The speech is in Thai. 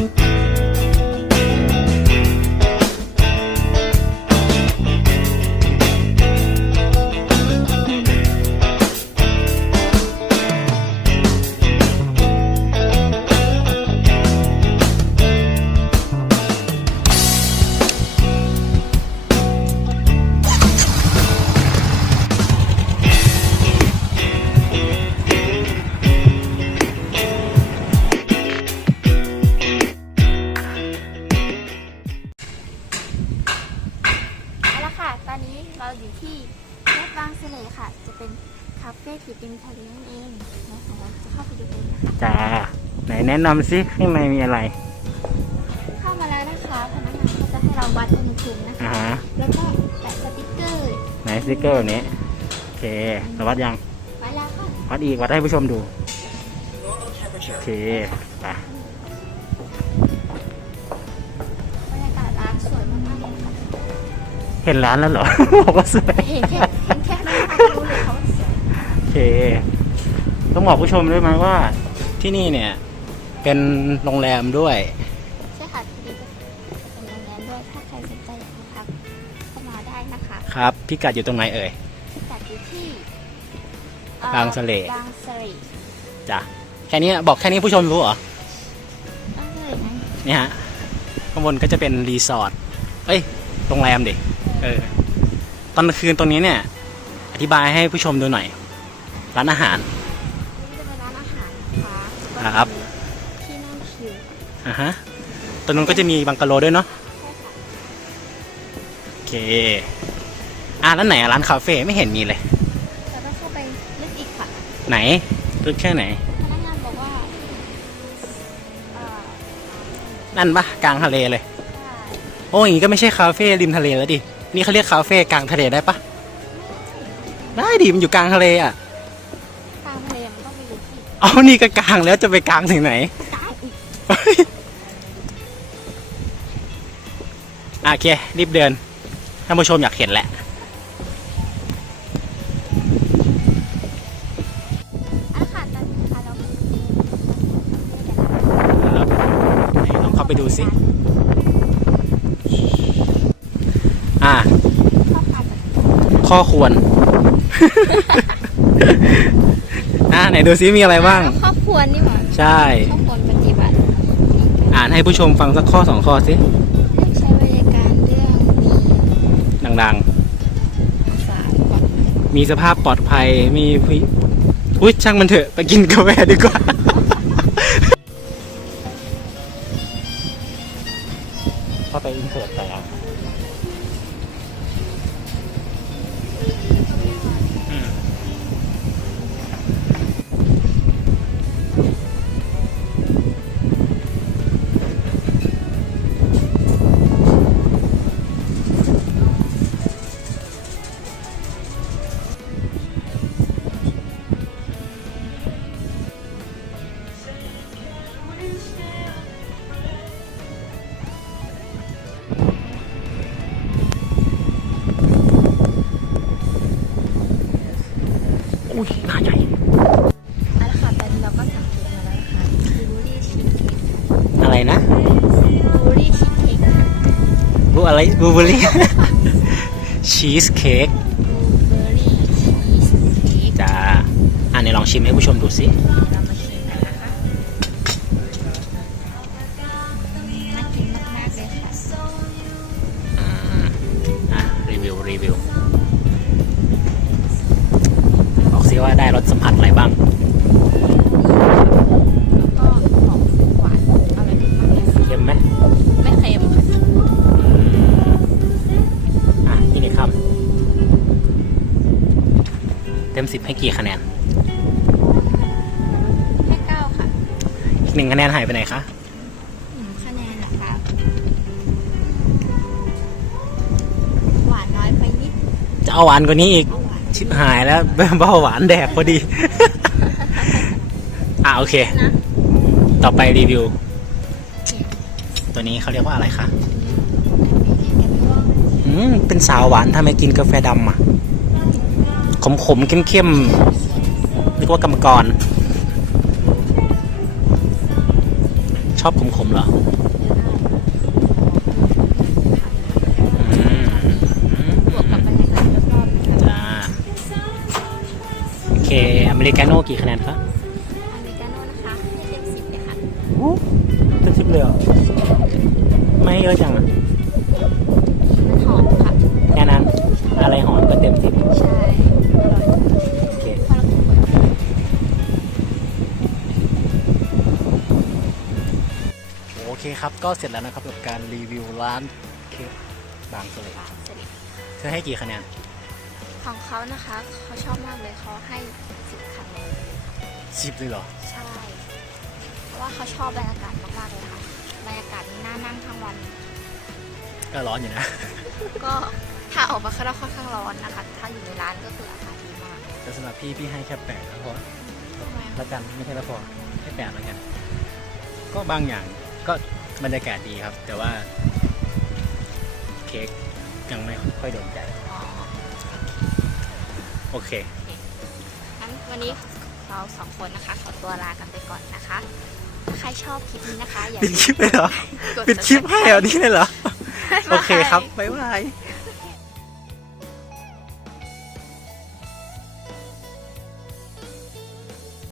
เตอนนี้เราอยู่ที่แยกบางเสลค่ะ จะเป็นคาเฟ่ติดริมทะเลนั่นเองนะของเราจะเข้าไปดูกันนะคะจ้าไหนแนะนำซิข้างในมีอะไร เข้ามาแล้วนะคะพนักงานก็จะให้เราวัดอุณหภูมินะอ่าคะ ฮะแล้วก็แปะสติกเกอร์ไหนสติกเกอร์แบบนี้ โอเคเราวัดยัง ไว้แล้วค่ะวัดอีกวัดให้ผู้ชมดู โอเคไป ห็นร้านแล้วเหรอ บอกว่าสวย เห็นแค่เห็นแค่นั้นค่ะก็รู้เลยเขาว่าสวยโอเค ต้องบอกผู้ชมด้วยไหมว่า ที่นี่เนี่ย เป็นโรงแรมด้วย ใช่ค่ะที่นี่จะเป็นโรงแรมด้วยถ้าใครสนใจอยากมาพักก็มาได้นะคะครับพิกัดอยู่ตรงไหนเอ่ยจัดอยู่ที่เอ่อบางสะเลบางสะเลจ้ะแค่นี้บอกแค่นี้ผู้ชมรู้เหรอ บางสะเลไงนี่ฮะข้างบนก็จะเป็นรีสอร์ทเอ้ยโรงแรมดิ เออ ตอนกลางคืนตรงนี้เนี่ย อธิบายให้ผู้ชมดูหน่อย ร้านอาหาร นี่จะเป็นร้านอาหารนะคะครับ ที่นั่งชิลอ่าฮะตรงนู้นก็จะมีบังกะโลด้วยเนาะ ใช่ค่ะโอเค อะแล้วไหนอะร้านคาเฟ่ไม่เห็นมีเลย เราต้องเข้าไปลึกอีกค่ะ ไหนลึกแค่ไหน พนักงานบอกว่าเอ่อนั่นปะกลางทะเลเลยใช่โอ้ยอย่างงี้ก็ไม่ใช่คาเฟ่ริมทะเลแล้วดิ นี่เขาเรียกคาเฟ่กลางทะเลได้ปะได้ดิมันอยู่กลางทะเลอะกลางทะเลมันต้องไปอยู่ที่เอานี่ก็กลางแล้วจะไปกลางถึงไหนกลางอีกอะโอเครีบเดินท่านผู้ชมอยากเห็นแหละอะค่ะตอนนี้นะคะเราไหนลองเข้าไปดูสิอ่ ข้อควร อะไหนดูซิมีอะไรบ้าง ครอบครัวนี่หว่าใช่ ครอบครัวปฏิบัติอ่านให้ผู้ชมฟังสักข้อสองข้อสิใช้บริการเรื่องมีดังสายก่อนๆ มีสภาพปลอดภัยมีผู้อุ้ยช่างมันเถอะไปกินกาแฟดีกว่า เข้าไปอินเสิร์ตไปอะ อุ้ยหน้าใหญ่เอาละค่ะตอนนี้เราก็สั่งเค้กมาแล้วนะคะบลูเบอรี่ชีสเค้กอะไรนะบลูเบอรี่ชีสเค้กค่ะบูอะไรบูเบอรี่ชีสเค้กบลูเบอรี่ชีสเค้กจ้าอ่านในลองชิมให้ผู้ชมดูสิ เรา ให้กี่คะแนน ให้เก้าค่ะ อีกหนึ่งคะแนนหายไปไหนคะ หนึ่งคะแนนเหรอคะหวานน้อยไปนิดจะเอาหวานกว่านี้อีก เอาหวานชิบหายแล้วเบาหวานแดกพอดี อะโอเค นะต่อไปรีวิว ตัวนี้เขาเรียกว่าอะไรคะอืม เป็นสาวหวานทำไมกินกาแฟดำอะ ขมขมเข้มเข้มๆเรียกว่ากรรมกร ชอบขมๆเหรออืมอืมบวกกับบรรยากาศรอบๆนะคะจ้าโอเคอเมริกาโน่กี่คะแนนคะอเมริกาโน่นะคะให้เต็มสิบเลยค่ะเต็มสิบเลยเหรอไม่เยอะจังอะมันหอม คครับก็เสร็จแล้วนะครับกับการรีวิวร้านเค้กบางสะเลบางเสร็จเธอให้กี่คะแนนของเขานะคะเขาชอบมากเลยเขาให้สิบคะแนนสิบเลยเหรอ ใช่เพราะว่าเขาชอบบรรยากาศมากๆเลยค่ะบรรยากาศนี้น่านั่งทั้งวัน ก็ร้อนอยู่นะ ก็ถ้าออกมาข้างนอกค่อนข้างร้อนนะคะ ถ้าอยู่ในร้านก็คืออากาศดีมากแต่สำหรับพี่พี่ให้แค่แปดแล้วพอทำไมแล้วกันไม่ใช่แล้วพอแค่แปดแล้วกัน ก็บางอย่างก็ บรรยากาศดีครับ แต่ว่าเค้กยังไม่ค่อยโดนใจ อ๋อโอเค งั้นวันนี้เราสองคนนะคะ ขอตัวลากันไปก่อนนะคะ ถ้าใครชอบคลิปนี้นะคะ อย่าปิดคลิปเลยเหรอกปิดคลิปให้เหรอนี่เลยเหรอ subscribe โอเคครับ บ๊ายบายบ